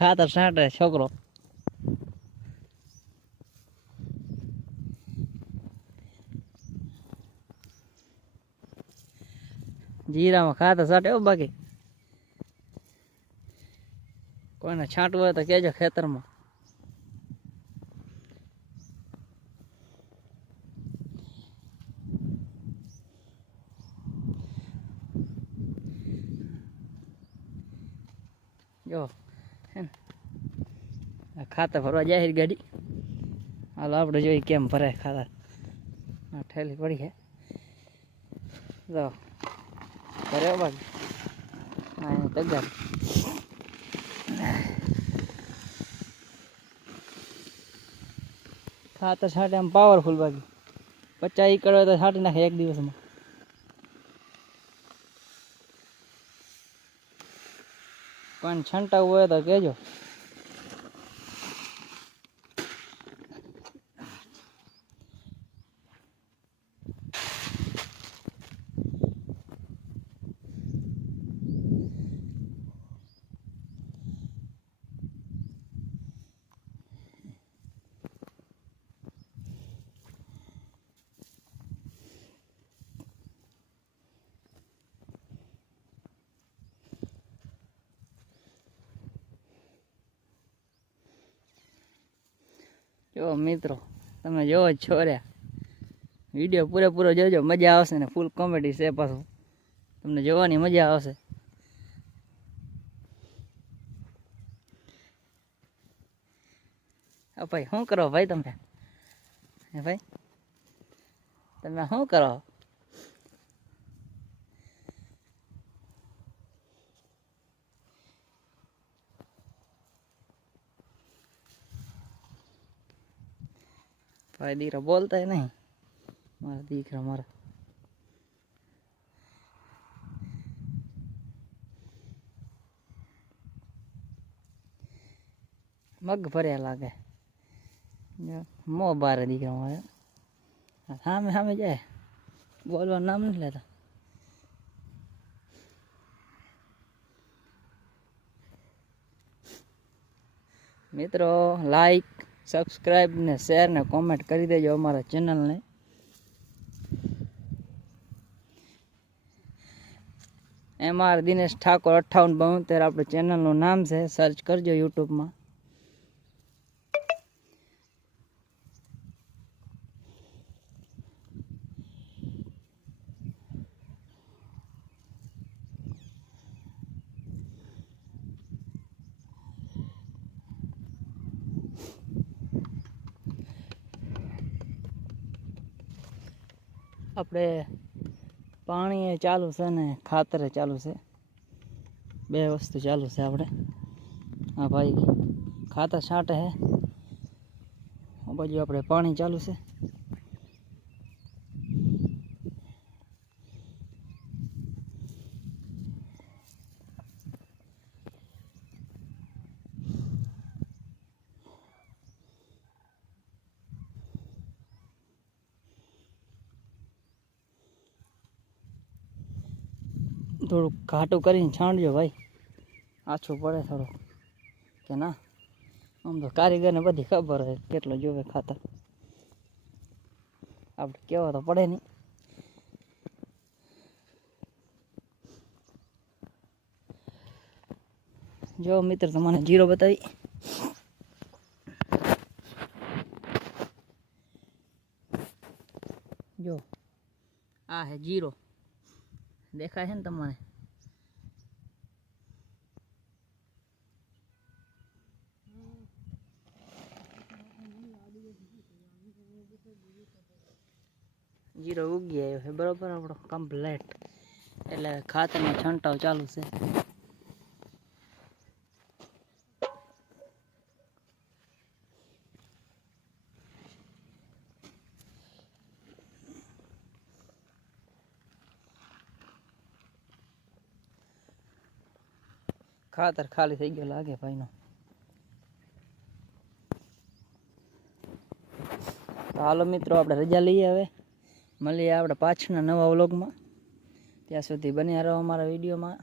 ખાતર છાંટે છોકરો. જીરામાં ખાતર છાંટે બાકી કોઈને છાંટવું હોય તો કહેજો ખેતરમાં. જો ખાતર ભરવા જાય ગાડી. હાલો આપણે જોઈએ કેમ ભરાય ખાતર. ઠેલી પડી છે જો ભરે બાકી તગાર ખાતર છાંટે આમ પાવરફુલ બાકી 50 એકડ હોય તો છાંટી નાખે એક દિવસમાં. પણ છંટાવું હોય તો કહેજો. જો મિત્રો તમે જોવો જ છો રે, વિડીયો પૂરેપૂરો જોજો, મજા આવશે ને ફૂલ કોમેડી છે પાછું, તમને જોવાની મજા આવશે. ભાઈ શું કરો ભાઈ તમે? હે ભાઈ તમે શું કરો? भाई दीकरा बोलता है नहीं, मारा दीकरा मारा मग भरिया लागे मो बार दीकरा मारा. हाँ में जाए बोलवा नाम नहीं लेता. मित्रों लाइक सब्सक्राइब ने शेर ने कॉमेंट कर देजो अमरा चैनल ने. MR दिनेश ठाकुर 5872 अपने चैनल नु नाम से सर्च करजो यूट्यूब में. अपने पानी चालू से ने खातर चालू से, बे वस्तु चालू से. अपने हाँ भाई खातर छांटे है, बाजू अपने पानी चालू से. थोड़ा घाटू कर छांटजो भाई, आछू पड़े थोड़ा के ना. आम तो कारीगर ने बधी खबर है केटलो जोवे खातर, आप केवा तो पड़े नहीं. जो मित्र तमने जीरो बताई. जो आ है जीरो देखा है तमने. जीरो उगी आयो है बराबर आपड़ो कम्प्लीट, એટલે ખાતરનો છંટાવ ચાલુ છે. ખાતર ખાલી થઈ ગયો લાગે ભાઈનો. તો હાલો મિત્રો આપણે રજા લઈએ, હવે મળીએ આપણે પાછળના નવા વ્લોગમાં. ત્યાં સુધી બન્યા રહો અમારા વિડીયોમાં.